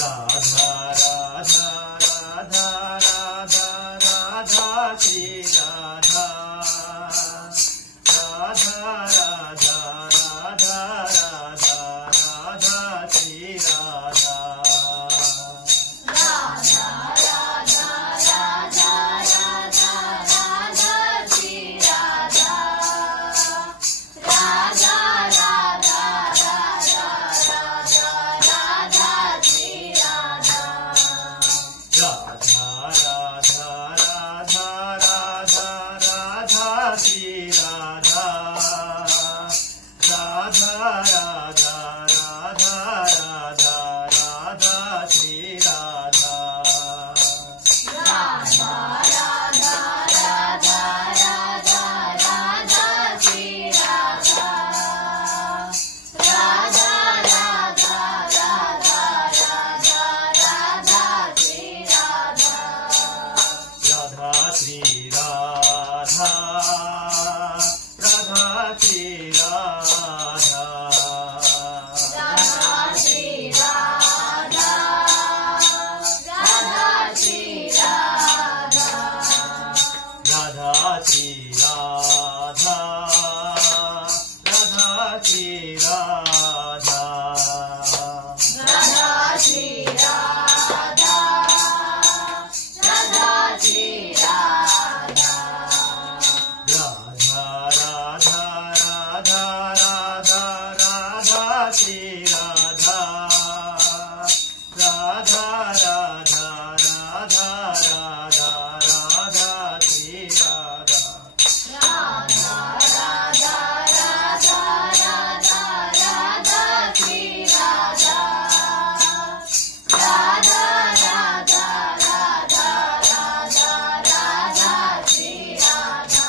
Radha Radha Radha Radha Radha Shri Radha Radha Radha Radha Radha Radha Shri Radha Radha Radha Radha Radha Radha Shri Radha Radha Radha Radha Radha Radha Shri Radha Radha Radha Radha Radha Radha Shri Radha Radha Radha Radha Radha Radha Shri Radha Radha Radha Radha Radha Radha Shri Radha Radha Radha Radha Radha Radha Shri Radha Radha Shri Radha Radha Shri Radha Radha Shri Radha Radha Shri Radha Radha Shri Radha Radha Shri Radha Radha Shri Radha Radha Shri Radha Radha Radha Radha Radha Radha Shri Radha Radha Radha Radha Radha Radha Shri Radha Radha Radha Radha Radha Radha Shri Radha Radha Radha Radha Radha Radha Shri Radha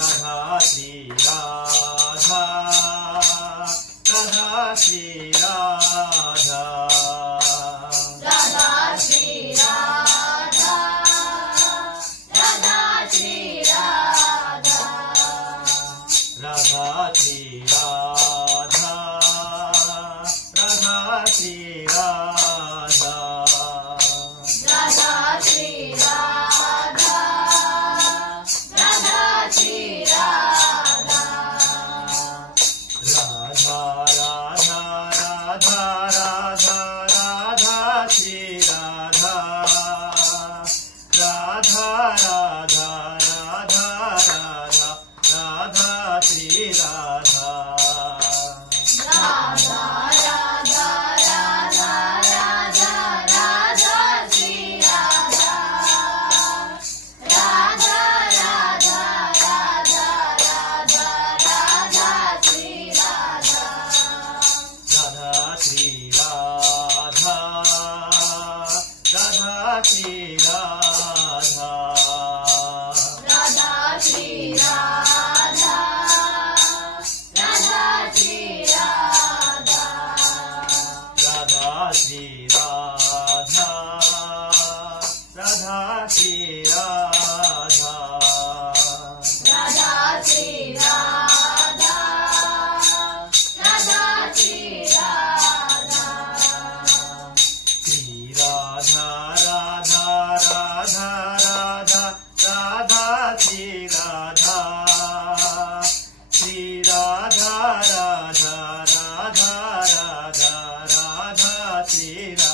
Radha Shri Radha Radha Shri Radha Radha Shri Radha Radha Shri Radha Radha Shri Radha Radha Shri Radha Radha Shri Radha Radha Shri Radha Radha Radha Radha Radha Radha Shri Radha Radha Radha Radha Radha Radha Shri Radha Radha Radha Radha Radha Radha Shri Radha Radha Radha Radha Radha Radha Shri Radha Radha Shri Radha Radha Shri Radha Radha Shri Radha Radha Shri Radha Radha Shri Radha Radha Shri Radha Radha Shri Radha Radha Shri Radha Shri Radha Radha Radha Radha Radha Shri Radha Shri Radha Radha Radha Radha Radha Shri Radha